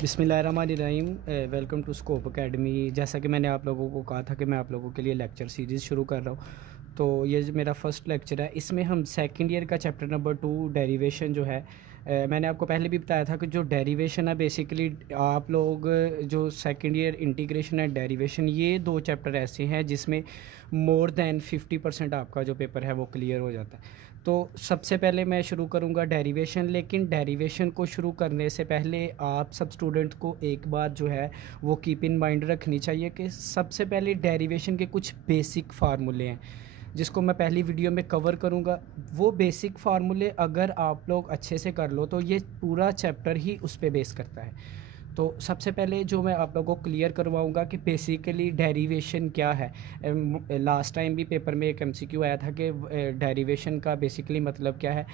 बिस्मिल्लाहिर्रहमानिर्रहीम। Welcome to Scope Academy. जैसा कि मैंने आप लोगों को कहा था कि मैं आप लोगों के लिए लेक्चर सीरीज़ शुरू कर रहा हूँ, तो ये जो मेरा फ़र्स्ट लेक्चर है, इसमें हम सेकंड ईयर का चैप्टर नंबर 2 डेरिवेशन जो है, मैंने आपको पहले भी बताया था कि जो डेरिवेशन है बेसिकली आप लोग जो second year integration and derivation, ये दो चैप्टर ऐसे हैं जिसमें मोर दैन 50% आपका जो पेपर है वो क्लियर हो जाता है। तो सबसे पहले मैं शुरू करूंगा डेरिवेशन, लेकिन डेरिवेशन को शुरू करने से पहले आप सब स्टूडेंट को एक बात जो है वो कीप इन माइंड रखनी चाहिए कि सबसे पहले डेरिवेशन के कुछ बेसिक फार्मूले हैं जिसको मैं पहली वीडियो में कवर करूंगा। वो बेसिक फार्मूले अगर आप लोग अच्छे से कर लो तो ये पूरा चैप्टर ही उस पर बेस करता है। तो सबसे पहले जो मैं आप लोगों को क्लियर करवाऊंगा कि बेसिकली डेरिवेशन क्या है। लास्ट टाइम भी पेपर में एक एमसीक्यू आया था कि डेरिवेशन का बेसिकली मतलब क्या है।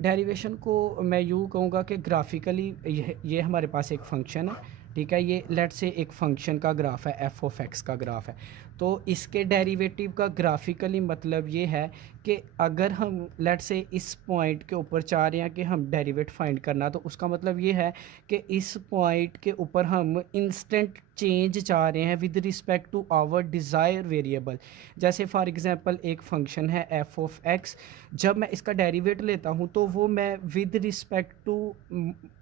डेरिवेशन को मैं यूँ कहूँगा कि ग्राफिकली ये हमारे पास एक फंक्शन है, ठीक है। ये लेट से एक फंक्शन का ग्राफ है, एफ ऑफ एक्स का ग्राफ है। तो इसके डेरिवेटिव का ग्राफिकली मतलब ये है कि अगर हम लेट से इस पॉइंट के ऊपर चाह रहे हैं कि हम डेरिवेट फाइंड करना, तो उसका मतलब ये है कि इस पॉइंट के ऊपर हम इंस्टेंट चेंज चाह रहे हैं with respect to our desire variable. जैसे फॉर एग्जांपल एक फंक्शन है एफ ऑफ एक्स, जब मैं इसका डेरिवेट लेता हूँ तो वो मैं with respect to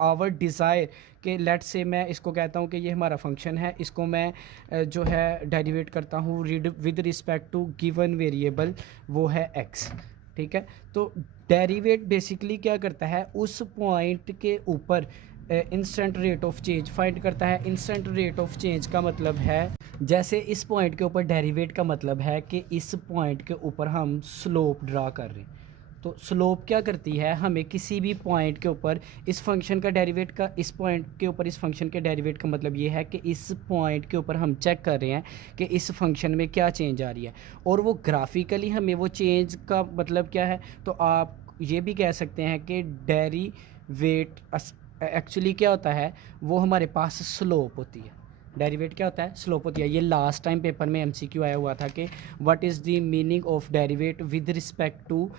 our desire कि लेट से मैं इसको कहता हूँ कि ये हमारा फंक्शन है, इसको मैं जो है डेरिवेट करता हूँ with respect to given variable, वो है एक्स, ठीक है। तो डेरिवेट बेसिकली क्या करता है, उस पॉइंट के ऊपर instant rate of change find करता है। इंस्टेंट रेट ऑफ चेंज का मतलब है, जैसे इस पॉइंट के ऊपर डेरिवेट का मतलब है कि इस पॉइंट के ऊपर हम स्लोप ड्रा कर रहे हैं। तो स्लोप क्या करती है, हमें किसी भी पॉइंट के ऊपर इस फंक्शन का डेरिवेट का, इस पॉइंट के ऊपर इस फंक्शन के डेरिवेट का मतलब ये है कि इस पॉइंट के ऊपर हम चेक कर रहे हैं कि इस फंक्शन में क्या चेंज आ रही है, और वो ग्राफिकली हमें वो चेंज का मतलब क्या है। तो आप ये भी कह सकते हैं कि डेरिवेट एक्चुअली क्या होता है, वो हमारे पास स्लोप होती है। डेरिवेट क्या होता है, स्लोप होती है। ये लास्ट टाइम पेपर में एमसीक्यू आया हुआ था कि what is the meaning of derivate with respect to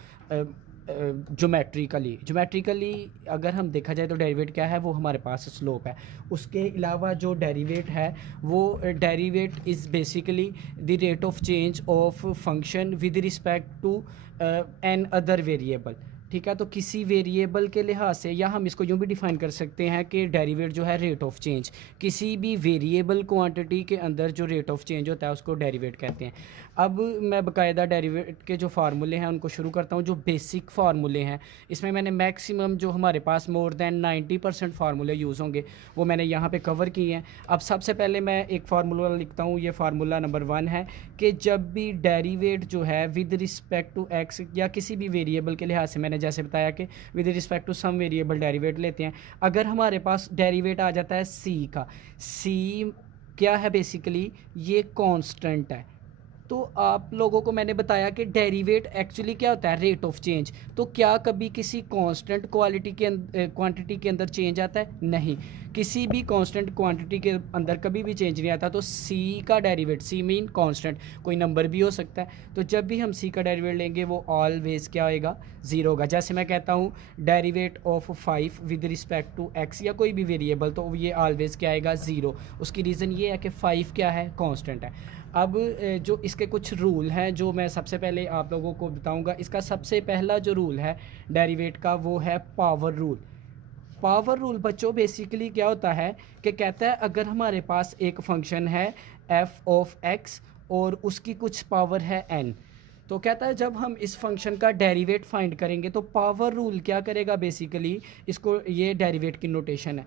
geometrically अगर हम देखा जाए तो डेरिवेट क्या है, वो हमारे पास स्लोप है। उसके अलावा जो डेरिवेट है वो derivate is basically the rate of change of function with respect to another variable, ठीक है। तो किसी वेरिएबल के लिहाज से, या हम इसको यूँ भी डिफाइन कर सकते हैं कि डेरिवेट जो है रेट ऑफ चेंज, किसी भी वेरिएबल क्वांटिटी के अंदर जो रेट ऑफ चेंज होता है उसको डेरिवेट कहते हैं। अब मैं बाकायदा डेरिवेट के जो फार्मूले हैं उनको शुरू करता हूँ। जो बेसिक फार्मूले हैं, इसमें मैंने मैक्सिमम जो हमारे पास मोर दैन 90% फार्मूले यूज़ होंगे वो मैंने यहाँ पे कवर किए हैं। अब सबसे पहले मैं एक फार्मूला लिखता हूँ, ये फार्मूला नंबर 1 है कि जब भी डेरिवेट जो है विद रिस्पेक्ट टू एक्स या किसी भी वेरिएबल के लिहाज से, मैंने जैसे बताया कि with respect to some variable derivate लेते हैं, अगर हमारे पास डेरिवेट आ जाता है सी का, सी क्या है बेसिकली, ये कांस्टेंट है। तो आप लोगों को मैंने बताया कि डेरिवेट एक्चुअली क्या होता है, रेट ऑफ चेंज। तो क्या कभी किसी कांस्टेंट क्वांटिटी के अंदर चेंज आता है? नहीं, किसी भी कांस्टेंट क्वांटिटी के अंदर कभी भी चेंज नहीं आता। तो सी का डेरिवेट, सी मीन कांस्टेंट, कोई नंबर भी हो सकता है, तो जब भी हम सी का डेरिवेट लेंगे वो ऑलवेज क्या होएगा, ज़ीरो होगा। जैसे मैं कहता हूँ derivate of 5 with respect to X या कोई भी वेरिएबल, तो ये ऑलवेज क्या आएगा, ज़ीरो। उसकी रीज़न ये है कि 5 क्या है, कांस्टेंट है। अब जो इसके कुछ रूल हैं जो मैं सबसे पहले आप लोगों को बताऊंगा। इसका सबसे पहला जो रूल है डेरिवेट का, वो है पावर रूल। पावर रूल बच्चों बेसिकली क्या होता है कि कहता है अगर हमारे पास एक फंक्शन है एफ ऑफ एक्स और उसकी कुछ पावर है एन, तो कहता है जब हम इस फंक्शन का डेरिवेट फाइंड करेंगे तो पावर रूल क्या करेगा, बेसिकली इसको, ये डेरिवेट की नोटेशन है।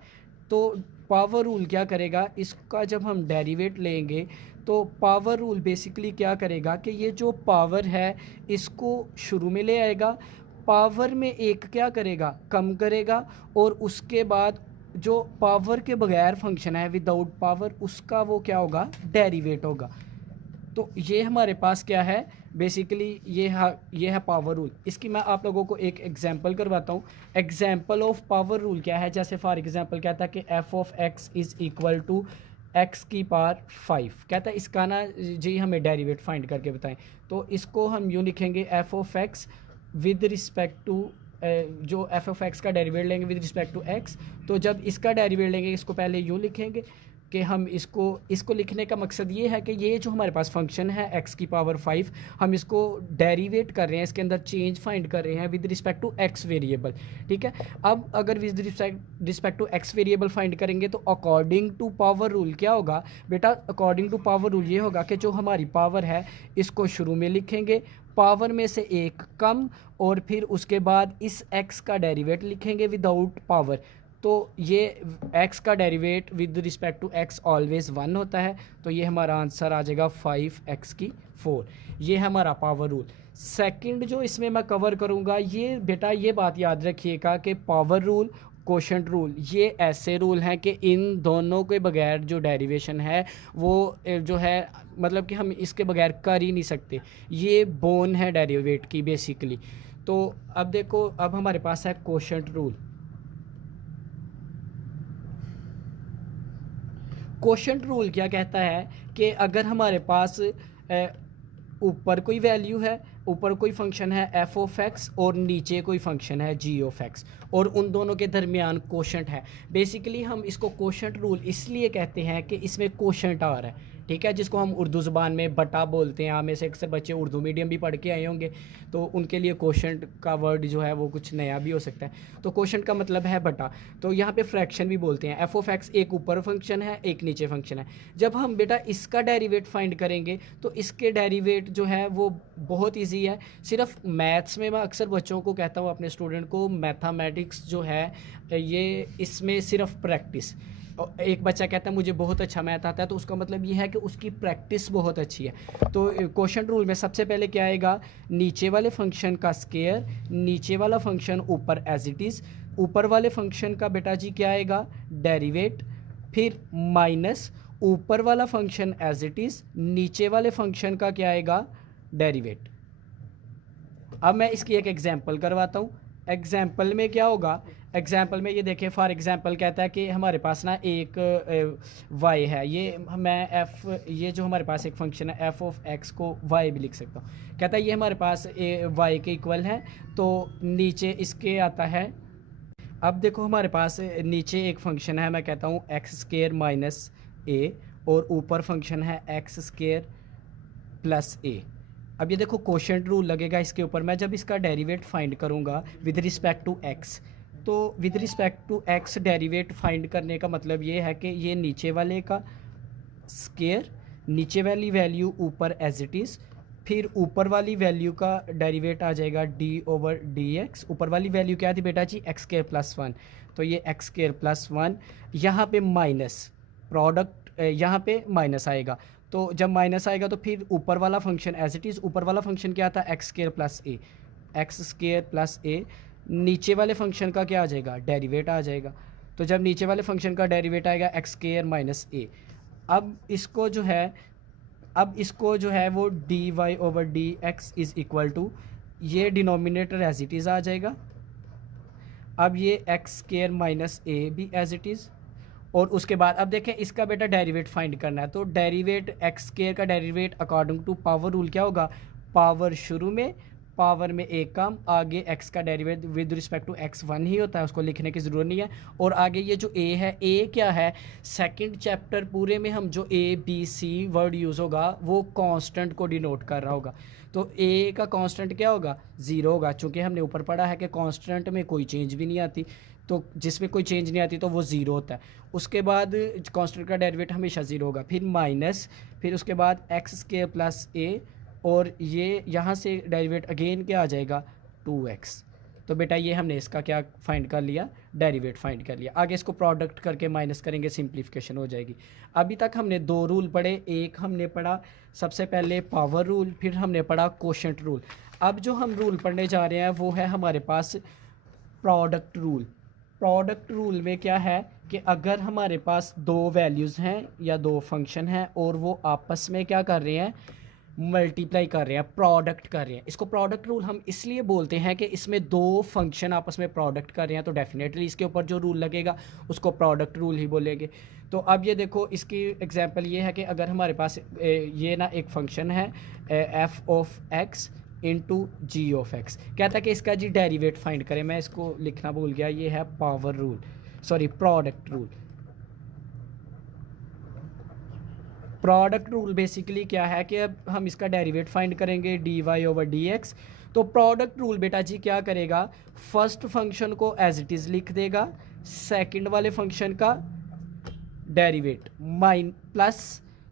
तो पावर रूल क्या करेगा, इसका जब हम डेरिवेट लेंगे तो पावर रूल बेसिकली क्या करेगा कि ये जो पावर है इसको शुरू में ले आएगा, पावर में एक क्या करेगा, कम करेगा, और उसके बाद जो पावर के बगैर फंक्शन है विदाउट पावर, उसका वो क्या होगा, डेरिवेट होगा। तो ये हमारे पास क्या है बेसिकली, ये है पावर रूल। इसकी मैं आप लोगों को एक एग्जांपल करवाता हूँ। एग्जांपल ऑफ पावर रूल क्या है, जैसे फॉर एग्जांपल कहता है कि F of X is equal to X की पावर 5, कहता है इसका ना जी हमें डेरिवेट फाइंड करके बताएं। तो इसको हम यूँ लिखेंगे, F of X with respect to जो एफ ऑफ एक्स का डेरिवेट लेंगे विद रिस्पेक्ट टू एक्स, तो जब इसका डेरिवेट लेंगे इसको पहले यूँ लिखेंगे कि हम इसको लिखने का मकसद ये है कि ये जो हमारे पास फंक्शन है x की पावर 5, हम इसको डेरिवेट कर रहे हैं, इसके अंदर चेंज फाइंड कर रहे हैं with respect to x variable, ठीक है। अब अगर with respect to x variable find करेंगे तो अकॉर्डिंग टू पावर रूल क्या होगा बेटा, अकॉर्डिंग टू पावर रूल ये होगा कि जो हमारी पावर है इसको शुरू में लिखेंगे, पावर में से एक कम, और फिर उसके बाद इस x का डेरिवेट लिखेंगे विदाउट पावर। तो ये x का derivate with respect to x always 1 होता है, तो ये हमारा आंसर आ जाएगा 5x की 4। ये है हमारा पावर रूल। सेकंड जो इसमें मैं कवर करूँगा, ये बेटा ये बात याद रखिएगा कि पावर रूल, कोशेंट रूल, ये ऐसे रूल हैं कि इन दोनों के बगैर जो डेरिवेशन है वो जो है मतलब कि हम इसके बगैर कर ही नहीं सकते, ये बोन है डेरिवेट की बेसिकली। तो अब देखो, अब हमारे पास है कोशेंट रूल। कोशेंट रूल क्या कहता है कि अगर हमारे पास ऊपर कोई वैल्यू है, ऊपर कोई फंक्शन है एफ ऑफ एक्स और नीचे कोई फंक्शन है जी ऑफ एक्स, और उन दोनों के दरमियान कोशेंट है, बेसिकली हम इसको कोशेंट रूल इसलिए कहते हैं कि इसमें कोशेंट आ रहा है, ठीक है, जिसको हम उर्दू ज़ुबान में बटा बोलते हैं। में से अक्सर बच्चे उर्दू मीडियम भी पढ़ के आए होंगे, तो उनके लिए कोशेंट का वर्ड जो है वो कुछ नया भी हो सकता है। तो कोशेंट का मतलब है बटा, तो यहाँ पे फ्रैक्शन भी बोलते हैं। एफ ऑफ एक्स एक ऊपर फंक्शन है, एक नीचे फंक्शन है। जब हम बेटा इसका डेरिवेट फाइंड करेंगे तो इसके डेरिवेट जो है वो बहुत ईजी है। सिर्फ मैथ्स में मैं अक्सर बच्चों को कहता हूँ, अपने स्टूडेंट को, मैथमेटिक्स जो है ये इसमें सिर्फ प्रैक्टिस। एक बच्चा कहता है मुझे बहुत अच्छा मैथ आता है, तो उसका मतलब ये है कि उसकी प्रैक्टिस बहुत अच्छी है। तो कोशेंट रूल में सबसे पहले क्या आएगा, नीचे वाले फंक्शन का स्क्वायर, नीचे वाला फंक्शन ऊपर एज इट इज़, ऊपर वाले फंक्शन का बेटा जी क्या आएगा, डेरिवेट, फिर माइनस ऊपर वाला फंक्शन एज इट इज़, नीचे वाले फंक्शन का क्या आएगा, डेरिवेट। अब मैं इसकी एक एग्जांपल करवाता हूँ। एग्जाम्पल में क्या होगा, एग्जाम्पल में ये देखें, फॉर एग्जाम्पल कहता है कि हमारे पास ना एक वाई है, ये मैं एफ, ये जो हमारे पास एक फंक्शन है एफ ऑफ एक्स को वाई भी लिख सकता हूँ। कहता है ये हमारे पास वाई के इक्वल है, तो नीचे इसके आता है। अब देखो हमारे पास नीचे एक फंक्शन है, मैं कहता हूँ एक्स स्क्वायर माइनस ए, और ऊपर फंक्शन है एक्स स्क्वायर प्लस ए। अब ये देखो कोशेंट रूल लगेगा इसके ऊपर। मैं जब इसका डेरिवेट फाइंड करूँगा विद रिस्पेक्ट टू एक्स, तो with respect to x derivate find करने का मतलब ये है कि ये नीचे वाले का स्क्वायर, नीचे वाली वैल्यू ऊपर एज इट इज़, फिर ऊपर वाली वैल्यू का डेरिवेट आ जाएगा डी ओवर डी एक्स। ऊपर वाली वैल्यू क्या थी बेटा जी, एक्स स्क्वायर प्लस 1, तो ये एक्स स्क्वायर प्लस 1, यहाँ पे माइनस प्रोडक्ट, यहाँ पे माइनस आएगा, तो जब माइनस आएगा तो फिर ऊपर वाला फंक्शन एज इट इज़, ऊपर वाला फंक्शन क्या था, एक्स स्क्वायर प्लस ए, एक्स स्क्वायर प्लस ए, नीचे वाले फंक्शन का क्या आ जाएगा, डेरिवेट आ जाएगा। तो जब नीचे वाले फंक्शन का डेरिवेट आएगा एक्स स्क्वायर माइनस ए, अब इसको जो है वो d y over d x is equal to, ये डिनोमिनेटर एज इट इज़ आ जाएगा। अब ये एक्स स्क्वायर माइनस ए भी एज इट इज़, और उसके बाद अब देखें इसका बेटा डेरिवेट फाइंड करना है, तो डेरिवेट एक्स स्क्वायर का derivate according to power rule क्या होगा, पावर शुरू में, पावर में एक कम, आगे x का derivate with respect to x 1 ही होता है, उसको लिखने की ज़रूरत नहीं है। और आगे ये जो a है, a क्या है, सेकंड चैप्टर पूरे में हम जो a b c word use होगा वो कांस्टेंट को डिनोट कर रहा होगा। तो a का कांस्टेंट क्या होगा, 0 होगा, चूँकि हमने ऊपर पढ़ा है कि कांस्टेंट में कोई चेंज भी नहीं आती, तो जिसमें कोई चेंज नहीं आती तो वो 0 होता है। उसके बाद कांस्टेंट का डेरिवेट हमेशा 0 होगा, फिर माइनस, फिर उसके बाद एक्स स्क्वायर प्लस ए, और ये यहाँ से डेरिवेट अगेन क्या आ जाएगा, 2x। तो बेटा ये हमने इसका क्या फाइंड कर लिया, डेरिवेट फाइंड कर लिया। आगे इसको प्रोडक्ट करके माइनस करेंगे, सिंप्लीफिकेशन हो जाएगी। अभी तक हमने 2 रूल पढ़े, एक हमने पढ़ा सबसे पहले पावर रूल, फिर हमने पढ़ा कोशेंट रूल। अब जो हम रूल पढ़ने जा रहे हैं वो है हमारे पास प्रोडक्ट रूल। प्रोडक्ट रूल में क्या है कि अगर हमारे पास 2 वैल्यूज़ हैं या 2 फंक्शन हैं और वो आपस में क्या कर रहे हैं, मल्टीप्लाई कर रहे हैं, प्रोडक्ट कर रहे हैं, इसको प्रोडक्ट रूल हम इसलिए बोलते हैं कि इसमें 2 फंक्शन आपस में प्रोडक्ट कर रहे हैं, तो डेफिनेटली इसके ऊपर जो रूल लगेगा उसको प्रोडक्ट रूल ही बोलेंगे। तो अब ये देखो इसकी एग्जांपल ये है कि अगर हमारे पास ये ना एक फंक्शन है F of x, into g of x. कहता है कि इसका जी डेरिवेट फाइंड करें। मैं इसको लिखना भूल गया, ये है power rule, sorry product rule. Product rule basically क्या है कि अब हम इसका डेरिवेट फाइंड करेंगे d y over d x. तो प्रोडक्ट रूल बेटा जी क्या करेगा, फर्स्ट फंक्शन को एज इट इज़ लिख देगा, सेकंड वाले फंक्शन का डेरिवेट माइन प्लस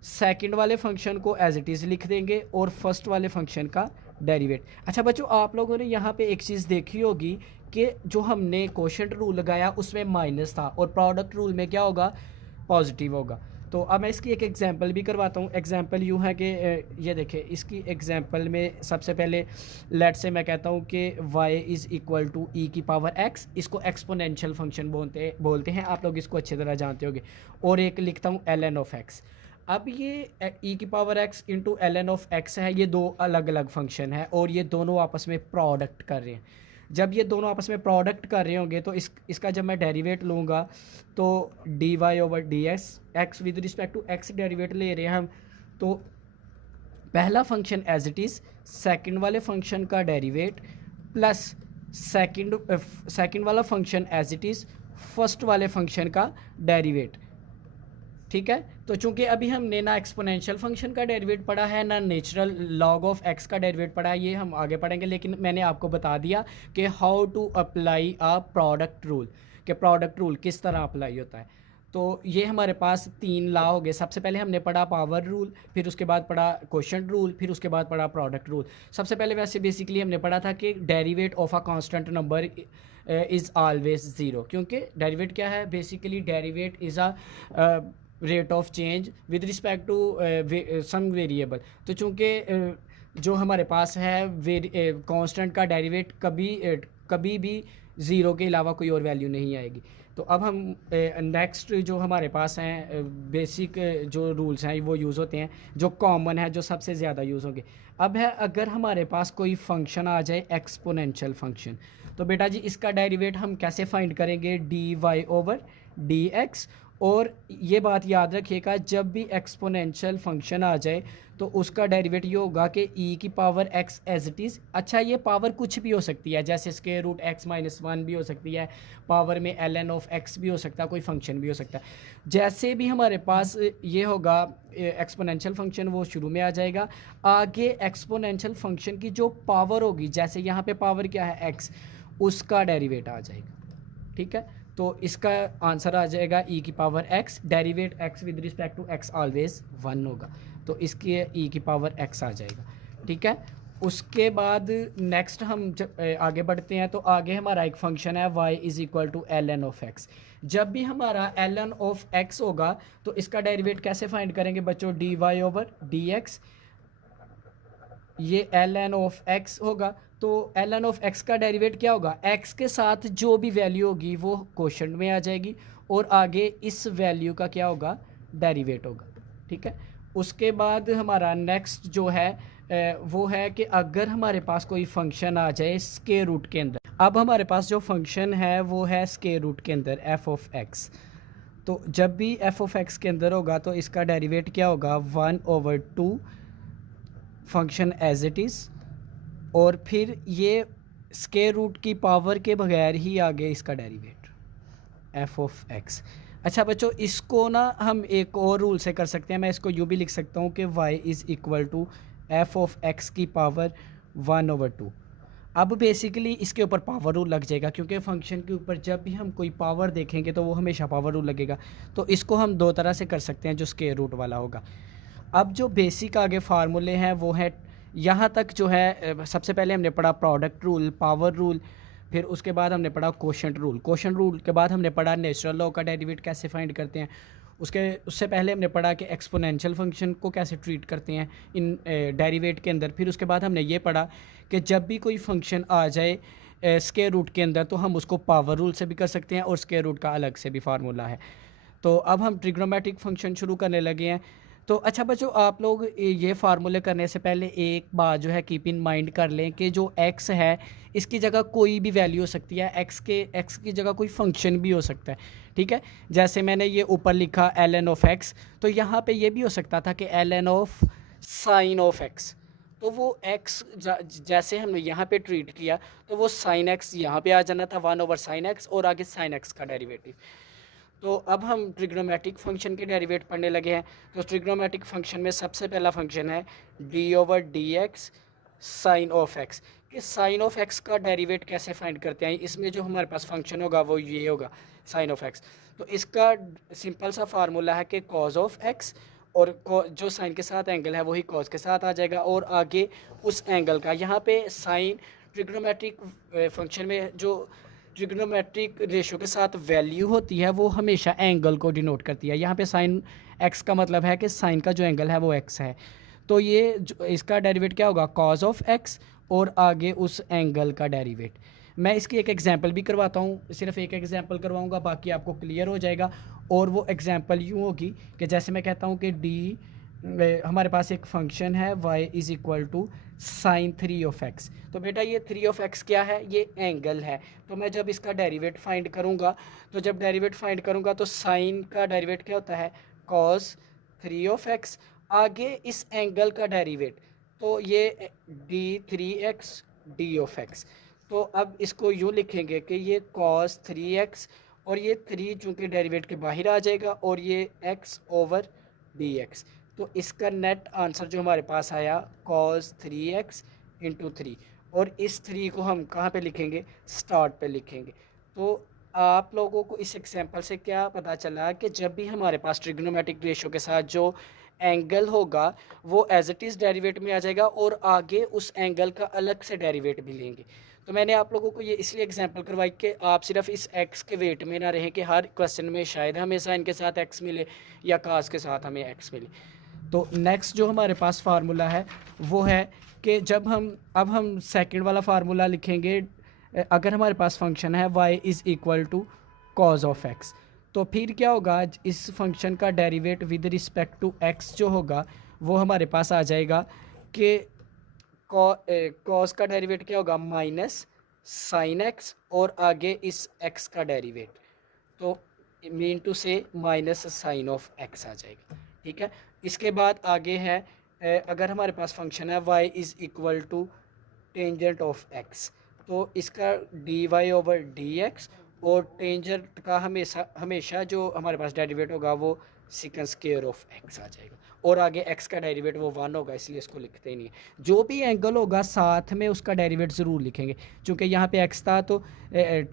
सेकंड वाले फंक्शन को एज इट इज़ लिख देंगे और फर्स्ट वाले फंक्शन का डेरिवेट। अच्छा बच्चों, आप लोगों ने यहाँ पे एक चीज़ देखी होगी कि जो हमने कोशेंट रूल लगाया उसमें माइनस था और प्रोडक्ट रूल में क्या होगा, पॉजिटिव होगा। तो अब मैं इसकी एक एग्जांपल भी करवाता हूँ। एग्जांपल यूँ है कि ये देखें, इसकी एग्जांपल में सबसे पहले लेट से मैं कहता हूँ कि y इज़ इक्वल टू ई की पावर x, इसको एक्सपोनेंशियल फंक्शन बोलते हैं, आप लोग इसको अच्छी तरह जानते होंगे। और एक लिखता हूँ ln ऑफ x। अब ये ई की power x into ln of x है, ये दो अलग अलग फंक्शन है और ये दोनों आपस में प्रोडक्ट कर रहे हैं। जब ये दोनों आपस में प्रोडक्ट कर रहे होंगे तो इसका जब मैं डेरिवेट लूँगा तो d y over d x with respect to x derivate ले रहे हैं हम, तो पहला function as it is, second वाले फंक्शन का डेरिवेट प्लस सेकंड वाला function as it is, first वाले फंक्शन का डेरिवेट। ठीक है, तो चूंकि अभी हमने ना एक्सपोनेंशियल फंक्शन का डेरिवेट पढ़ा है ना नेचुरल लॉग ऑफ एक्स का डेरिवेट पढ़ा है, ये हम आगे पढ़ेंगे, लेकिन मैंने आपको बता दिया कि how to apply a product rule, कि प्रोडक्ट रूल किस तरह अप्लाई होता है। तो ये हमारे पास तीन लॉ हो गए। सबसे पहले हमने पढ़ा पावर रूल, फिर उसके बाद पढ़ा कोशेंट रूल, फिर उसके बाद पढ़ा प्रोडक्ट रूल। सबसे पहले वैसे बेसिकली हमने पढ़ा था कि derivate of a constant number is always zero, क्योंकि डेरिवेट क्या है, basically derivate is a rate of change with respect to some variable. तो चूँकि जो हमारे पास है कांस्टेंट का डेरिवेट कभी भी ज़ीरो के अलावा कोई और वैल्यू नहीं आएगी। तो अब हम नेक्स्ट जो हमारे पास हैं बेसिक जो रूल्स हैं वो यूज़ होते हैं, जो कॉमन है, जो सबसे ज़्यादा यूज़ होंगे। अब है, अगर हमारे पास कोई फंक्शन आ जाए एक्सपोनेंशियल फंक्शन, तो बेटा जी इसका डेरिवेट हम कैसे फाइंड करेंगे, d y over d x. और ये बात याद रखिएगा, जब भी एक्सपोनेंशियल फंक्शन आ जाए तो उसका डेरिवेट ये होगा कि ई की power x as it is. अच्छा, ये पावर कुछ भी हो सकती है, जैसे square root x minus one भी हो सकती है, पावर में ln ऑफ एक्स भी हो सकता है, कोई फंक्शन भी हो सकता है। जैसे भी हमारे पास ये होगा एक्सपोनेंशियल फंक्शन, वो शुरू में आ जाएगा। आगे एक्सपोनेंशियल फंक्शन की जो पावर होगी, जैसे यहाँ पे पावर क्या है एक्स, उसका डेरिवेट आ जाएगा। ठीक है, तो इसका आंसर आ जाएगा ई की power x, derivate x with respect to x always one होगा, तो इसकी ई की पावर एक्स आ जाएगा। ठीक है, उसके बाद नेक्स्ट हम जब आगे बढ़ते हैं तो आगे हमारा एक फंक्शन है y is equal to ln of x। जब भी हमारा ln ऑफ x होगा तो इसका डेरिवेट कैसे फाइंड करेंगे बच्चों, dy ओवर dx। ये ln ऑफ x होगा, तो ln ऑफ x का डेरिवेट क्या होगा, x के साथ जो भी वैल्यू होगी वो क्वोशंट में आ जाएगी और आगे इस वैल्यू का क्या होगा, डेरिवेट होगा। ठीक है, उसके बाद हमारा नेक्स्ट जो है वो है कि अगर हमारे पास कोई फंक्शन आ जाए स्क्वायर रूट के अंदर। अब हमारे पास जो फंक्शन है वो है स्क्वायर रूट के अंदर f ऑफ x। तो जब भी f ऑफ x के अंदर होगा तो इसका डेरिवेट क्या होगा, 1/2 फंक्शन एज इट इज़, और फिर ये स्क्वायर रूट की पावर के बगैर ही आगे इसका डेरिवेट f ऑफ x। अच्छा बच्चों, इसको ना हम एक और रूल से कर सकते हैं। मैं इसको यूँ भी लिख सकता हूँ कि y is equal to f of x की पावर 1/2। अब बेसिकली इसके ऊपर पावर रूल लग जाएगा, क्योंकि फंक्शन के ऊपर जब भी हम कोई पावर देखेंगे तो वो हमेशा पावर रूल लगेगा। तो इसको हम दो तरह से कर सकते हैं, जो स्क्वायर रूट वाला होगा। अब जो बेसिक आगे फार्मूले हैं वो है, यहाँ तक जो है सबसे पहले हमने पढ़ा प्रोडक्ट रूल, पावर रूल, फिर उसके बाद हमने पढ़ा कोशेंट रूल। कोशेंट रूल के बाद हमने पढ़ा नेचुरल लॉ का डेरिवेट कैसे फाइंड करते हैं। उससे पहले हमने पढ़ा कि एक्सपोनेंशियल फंक्शन को कैसे ट्रीट करते हैं इन डेरिवेट के अंदर। फिर उसके बाद हमने ये पढ़ा कि जब भी कोई फंक्शन आ जाए स्क्वायर रूट के अंदर तो हम उसको पावर रूल से भी कर सकते हैं और स्क्वायर रूट का अलग से भी फार्मूला है। तो अब हम ट्रिग्नोमेट्रिक फंक्शन शुरू करने लगे हैं। तो अच्छा बच्चों, आप लोग ये फार्मूले करने से पहले एक बात जो है कीप इन माइंड कर लें कि जो x है इसकी जगह कोई भी वैल्यू हो सकती है, x की जगह कोई फंक्शन भी हो सकता है। ठीक है, जैसे मैंने ये ऊपर लिखा ln ऑफ x, तो यहाँ पे ये भी हो सकता था कि ln of sine of x। तो वो एक्स जैसे हमने यहाँ पे ट्रीट किया, तो वो साइन एक्स यहाँ पे आ जाना था 1/sin x, और आगे साइन एक्स का डेरिवेटिव। तो अब हम ट्रिग्नोमेट्रिक फंक्शन के डेरिवेट पढ़ने लगे हैं। तो ट्रिग्नोमेट्रिक फंक्शन में सबसे पहला फंक्शन है d/dx साइन ऑफ एक्स। कि साइन ऑफ एक्स का डेरिवेट कैसे फाइंड करते हैं, इसमें जो हमारे पास फंक्शन होगा वो ये होगा, साइन ऑफ एक्स। तो इसका सिंपल सा फार्मूला है कि कॉज ऑफ एक्स, और जो साइन के साथ एंगल है वही कॉज के साथ आ जाएगा, और आगे उस एंगल का यहाँ पे साइन ट्रिग्नोमेट्रिक फंक्शन में जो ट्रिग्नोमेट्रिक रेशो के साथ वैल्यू होती है वो हमेशा एंगल को डिनोट करती है। यहाँ पे साइन एक्स का मतलब है कि साइन का जो एंगल है वो एक्स है। तो ये इसका डेरिवेट क्या होगा, कॉज ऑफ एक्स, और आगे उस एंगल का डेरिवेट। मैं इसकी एक एग्जांपल भी करवाता हूँ, सिर्फ एक एग्जांपल करवाऊँगा, बाकी आपको क्लियर हो जाएगा। और वो एग्जांपल यूँ होगी कि जैसे मैं कहता हूँ कि डी हमारे पास एक फंक्शन है y = sin3 of x। तो बेटा ये 3 of x क्या है, ये एंगल है। तो मैं जब इसका डेरिवेट फाइंड करूँगा, तो जब डेरिवेट फाइंड करूँगा तो साइन का डेरिवेट क्या होता है, cos 3 of x, आगे इस एंगल का डेरिवेट, तो ये d3x d/x। तो अब इसको यूँ लिखेंगे कि ये cos 3x, और ये 3 चूँकि डेरिवेट के बाहर आ जाएगा, और ये x/dx। तो इसका नेट आंसर जो हमारे पास आया cos 3x × 3, और इस 3 को हम कहाँ पे लिखेंगे, स्टार्ट पे लिखेंगे। तो आप लोगों को इस एग्जांपल से क्या पता चला कि जब भी हमारे पास ट्रिग्नोमेट्रिक रेशो के साथ जो एंगल होगा वो एज इट इज़ डेरिवेट में आ जाएगा, और आगे उस एंगल का अलग से डेरिवेट भी लेंगे। तो मैंने आप लोगों को ये इसलिए एग्जांपल करवाई कि आप सिर्फ इस एक्स के वेट में ना रहें कि हर क्वेश्चन में शायद हमें साइन के साथ एक्स मिले या कास के साथ हमें एक्स मिले। तो नेक्स्ट जो हमारे पास फार्मूला है वो है कि जब हम सेकंड वाला फार्मूला लिखेंगे, अगर हमारे पास फंक्शन है y = cos ऑफ x, तो फिर क्या होगा, इस फंक्शन का derivate with respect to x जो होगा वो हमारे पास आ जाएगा कि कॉस का डेरिवेट क्या होगा, माइनस साइन एक्स, और आगे इस x का डेरिवेट, तो मीन टू से माइनस साइन ऑफ x आ जाएगा। ठीक है, इसके बाद आगे है अगर हमारे पास फंक्शन है y = टेंजेंट ऑफ x, तो इसका dy/dx, और टेंजेंट का हमेशा जो हमारे पास डेरिवेट होगा वो सेकंड स्क्वायर ऑफ x आ जाएगा, और आगे x का डेरिवेट वो 1 होगा, इसलिए इसको लिखते ही नहीं है। जो भी एंगल होगा साथ में उसका डेरिवेट ज़रूर लिखेंगे, क्योंकि यहाँ पे x था तो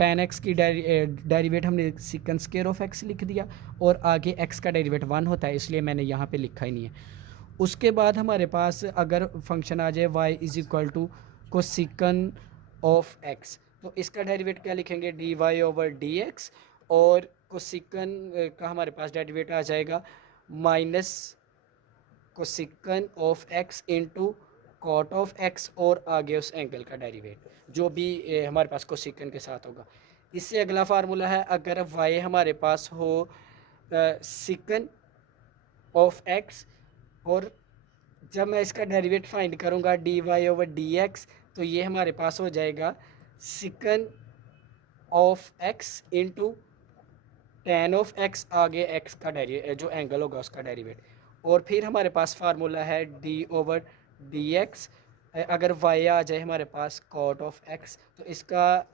tan x की डेरिवेट हमने सेकंड स्क्वायर ऑफ x लिख दिया, और आगे x का डेरिवेट 1 होता है, इसलिए मैंने यहाँ पे लिखा ही नहीं है। उसके बाद हमारे पास अगर फंक्शन आ जाए y = कोसेकन ऑफ x, तो इसका डेरिवेट क्या लिखेंगे, dy/dx, और कोसेकन का हमारे पास डेरिवेट आ जाएगा minus cosecant of x × cot of x, और आगे उस एंगल का डेरिवेट जो भी हमारे पास कोसेकन के साथ होगा। इससे अगला फार्मूला है, अगर y हमारे पास हो सेकन ऑफ x, और जब मैं इसका डेरिवेट फाइंड करूँगा dy/dx, तो ये हमारे पास हो जाएगा सेकन of x × tan of x, आगे x का डेरिवेट जो एंगल होगा उसका डेरिवेट, और फिर हमारे पास फार्मूला है d/dx। अगर y आ जाए हमारे पास cot ऑफ x, तो इसका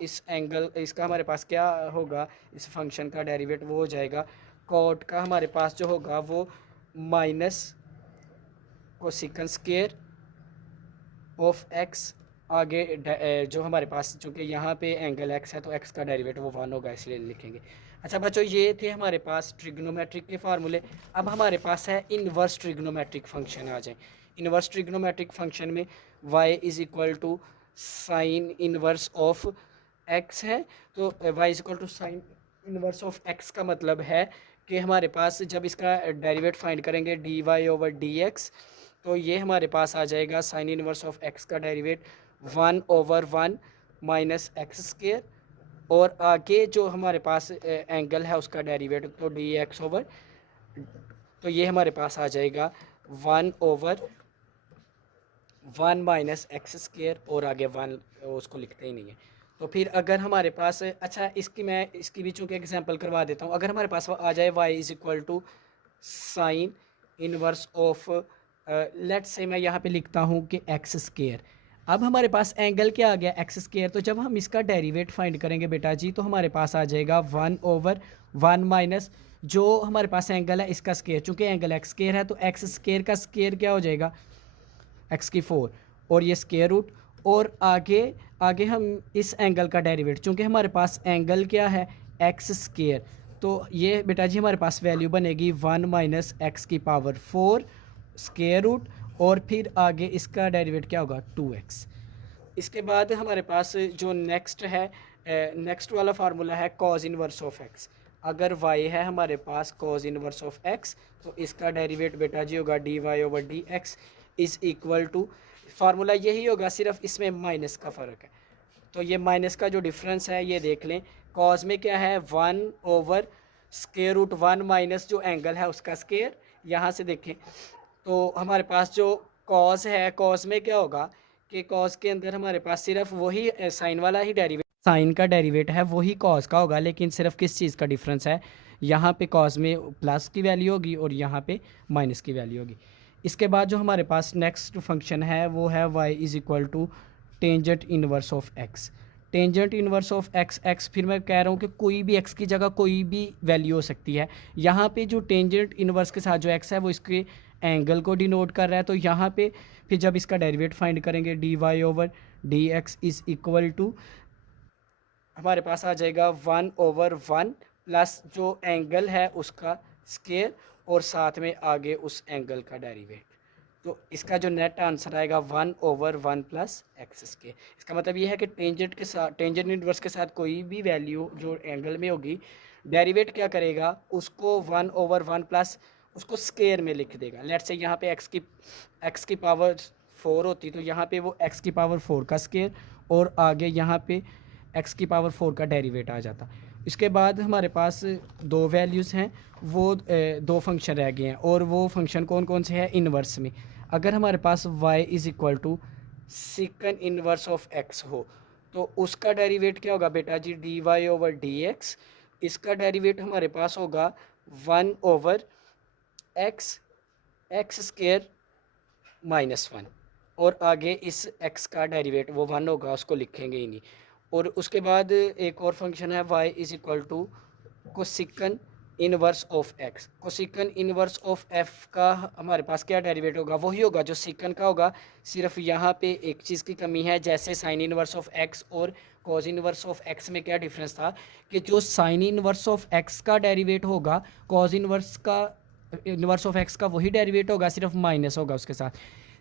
हमारे पास क्या होगा, इस फंक्शन का डेरिवेट वो हो जाएगा cot का हमारे पास जो होगा वो माइनस कोसेकन स्क्वायर ऑफ x, आगे जो हमारे पास चूँकि यहाँ पे एंगल x है तो x का डेरिवेट वो 1 होगा, इसलिए लिखेंगे। अच्छा बच्चों, ये थे हमारे पास ट्रिग्नोमेट्रिक के फार्मूले। अब हमारे पास है इन्वर्स ट्रिग्नोमेट्रिक फंक्शन आ जाए। इन्वर्स ट्रिग्नोमेट्रिक फंक्शन में y = sign inverse of x है, तो y = sign inverse of x का मतलब है कि हमारे पास जब इसका डेरिवेट फाइंड करेंगे dy/dx, तो ये हमारे पास आ जाएगा साइन इन्वर्स ऑफ x का डेरिवेट 1/1 माइनस x², और आगे जो हमारे पास एंगल है उसका डेरिवेट तो dx/, तो ये हमारे पास आ जाएगा 1/1 माइनस x², और आगे 1 उसको लिखते ही नहीं है। तो फिर अगर हमारे पास अच्छा इसकी भी चूँकि एग्जांपल करवा देता हूँ। अगर हमारे पास आ जाए y = sign inverse of let's say मैं यहाँ पे लिखता हूँ कि एक्स स्केयर। अब हमारे पास एंगल क्या आ गया, एक्स स्केयर। तो जब हम इसका डेरिवेट फाइंड करेंगे बेटा जी, तो हमारे पास आ जाएगा 1/1 माइनस जो हमारे पास एंगल है इसका स्केयर। चूँकि एंगल एक्स स्केयर है तो एक्स स्केयर का स्केयर क्या हो जाएगा, एक्स की 4 और ये स्केयर रूट। और आगे आगे हम इस एंगल का डेरिवेट, चूँकि हमारे पास एंगल क्या है, एक्स स्केयर, तो ये बेटा जी हमारे पास वैल्यू बनेगी 1 माइनस एक्स की पावर 4 स्केयर रूट, और फिर आगे इसका डेरिवेट क्या होगा 2x। इसके बाद हमारे पास जो नेक्स्ट है, नेक्स्ट वाला फार्मूला है कॉज इनवर्स ऑफ एक्स। अगर y है हमारे पास कॉज इनवर्स ऑफ x, तो इसका डेरिवेट बेटा जी होगा dy/dx is equal to, formula यही होगा, सिर्फ इसमें माइनस का फ़र्क है। तो ये माइनस का जो डिफरेंस है ये देख लें। कॉज में क्या है 1/√1 माइनस जो एंगल है उसका स्केयर। यहाँ से देखें तो हमारे पास जो कॉज है, कॉज में क्या होगा कि कॉज के अंदर हमारे पास सिर्फ वही साइन वाला ही डेरिवेट, साइन का डेरिवेट है वही कॉज का होगा, लेकिन सिर्फ किस चीज़ का डिफरेंस है, यहाँ पे कॉज में प्लस की वैल्यू होगी और यहाँ पे माइनस की वैल्यू होगी। इसके बाद जो हमारे पास नेक्स्ट फंक्शन है वो है y is equal to tangent inverse of x। Tangent inverse of x, x फिर मैं कह रहा हूँ कि कोई भी x की जगह कोई भी वैल्यू हो सकती है। यहाँ पे जो टेंजेंट इनवर्स के साथ जो x है वो इसके एंगल को डिनोट कर रहा है। तो यहाँ पे फिर जब इसका डेरिवेट फाइंड करेंगे dy/dx इज़ इक्वल टू, हमारे पास आ जाएगा 1/1 प्लस जो एंगल है उसका स्केयर और साथ में आगे उस एंगल का डेरिवेट। तो इसका जो नेट आंसर आएगा 1/1 प्लस एक्स स्केयर। इसका मतलब ये है कि टेंजेंट के साथ, टेंजेंट इनवर्स के साथ कोई भी वैल्यू जो एंगल में होगी, डेरिवेट क्या करेगा उसको 1/1 प्लस उसको स्केयर में लिख देगा। लेट्स से यहाँ पे एक्स की पावर 4 होती, तो यहाँ पे वो एक्स की पावर 4 का स्केयर और आगे यहाँ पे एक्स की पावर 4 का डेरिवेट आ जाता। इसके बाद हमारे पास दो वैल्यूज़ हैं, वो दो फंक्शन रह गए हैं, और वो फंक्शन कौन कौन से हैं इन्वर्स में। अगर हमारे पास y is equal to secant inverse of x हो, तो उसका डेरिवेट क्या होगा बेटा जी dy/dx। इसका डेरिवेट हमारे पास होगा 1/x एक्स स्केयर -1, और आगे इस x का डेरिवेट वो 1 होगा, उसको लिखेंगे ही नहीं। और उसके बाद एक और फंक्शन है y is equal to cosecant inverse of x। Cosecant inverse of f का हमारे पास क्या डेरिवेट होगा, वही होगा जो सिकन का होगा। सिर्फ यहाँ पे एक चीज़ की कमी है, जैसे साइन इनवर्स ऑफ x और कॉज इनवर्स ऑफ x में क्या डिफरेंस था कि जो साइन इनवर्स ऑफ x का डेरिवेट होगा, कॉज इनवर्स ऑफ x का वही डेरिवेट होगा, सिर्फ माइनस होगा उसके साथ।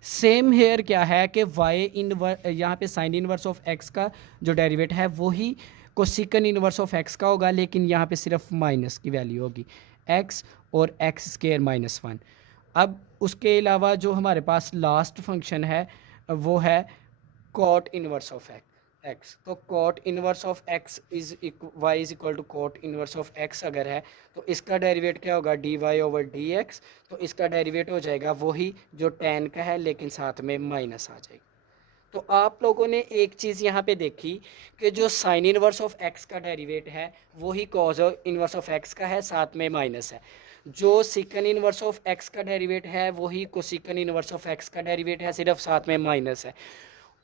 सेम हेयर क्या है कि वाई इनवर्स, यहाँ पे साइन इनवर्स ऑफ एक्स का जो डेरिवेट है वही कोसिकन इनवर्स ऑफ एक्स का होगा, लेकिन यहाँ पे सिर्फ माइनस की वैल्यू होगी, एक्स और एक्स स्केयर -1। अब उसके अलावा जो हमारे पास लास्ट फंक्शन है वो है कॉट इनवर्स ऑफ एक्स। तो cot inverse of x is y is equal to cot inverse of x अगर है, तो इसका डेरिवेट क्या होगा dy/dx। तो इसका डेरिवेट हो जाएगा वही जो tan का है, लेकिन साथ में माइनस आ जाएगा। तो आप लोगों ने एक चीज़ यहाँ पे देखी कि जो साइन इनवर्स ऑफ एक्स का डेरिवेट है वही कॉज इनवर्स ऑफ एक्स का है, साथ में माइनस है। जो सिकन इनवर्स ऑफ एक्स का डेरिवेट है वही कोसिकन इनवर्स ऑफ एक्स का डेरिवेट है, सिर्फ साथ में माइनस है।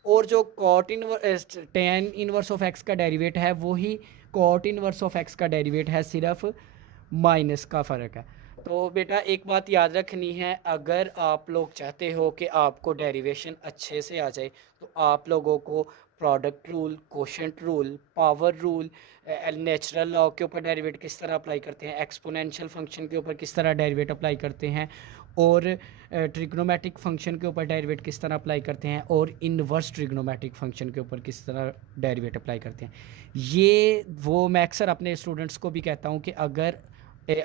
और जो cot inverse tan inverse of x का डेरिवेट है वही कॉट इनवर्स ऑफ एक्स का डेरिवेट है, सिर्फ माइनस का फ़र्क है। तो बेटा एक बात याद रखनी है, अगर आप लोग चाहते हो कि आपको डेरिवेशन अच्छे से आ जाए, तो आप लोगों को product rule, quotient rule, power rule, natural law के ऊपर डेरिवेट किस तरह अप्लाई करते हैं, एक्सपोनेंशियल फंक्शन के ऊपर किस तरह डेरिवेट अप्लाई करते हैं, और ट्रिग्नोमेट्रिक फंक्शन के ऊपर डेरिवेट किस तरह अप्लाई करते हैं, और इनवर्स ट्रिग्नोमेट्रिक फंक्शन के ऊपर किस तरह डेरिवेट अप्लाई करते हैं। ये वो मैं अक्सर अपने स्टूडेंट्स को भी कहता हूँ कि अगर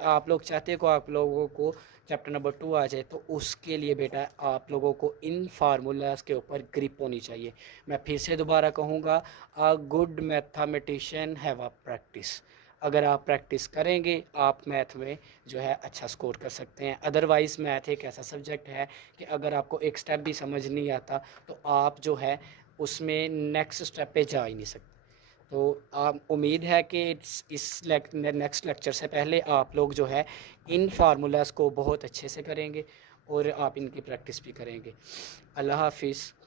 आप लोग चाहते हो कि आप लोगों को चैप्टर नंबर 2 आ जाए, तो उसके लिए बेटा आप लोगों को इन फार्मूलाज के ऊपर ग्रिप होनी चाहिए। मैं फिर से दोबारा कहूँगा, a good mathematician have a practice. अगर आप प्रैक्टिस करेंगे आप मैथ में जो है अच्छा स्कोर कर सकते हैं। अदरवाइज़ मैथ एक ऐसा सब्जेक्ट है कि अगर आपको एक स्टेप भी समझ नहीं आता तो आप जो है उसमें नेक्स्ट स्टेप पे जा ही नहीं सकते। तो आप उम्मीद है कि इस नेक्स्ट लेक्चर से पहले आप लोग जो है इन फार्मूलाज़ को बहुत अच्छे से करेंगे और आप इनकी प्रैक्टिस भी करेंगे। अल्लाह हाफिज़।